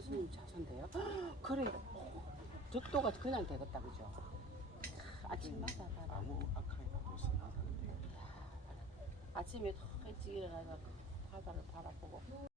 교수님 자선데요? 그래, 적도가 그냥 되겠다, 그죠? 아침마다 아무 아카이나 없이 나사는데 아침에 더 일찍 일어나서 바다를 바라보고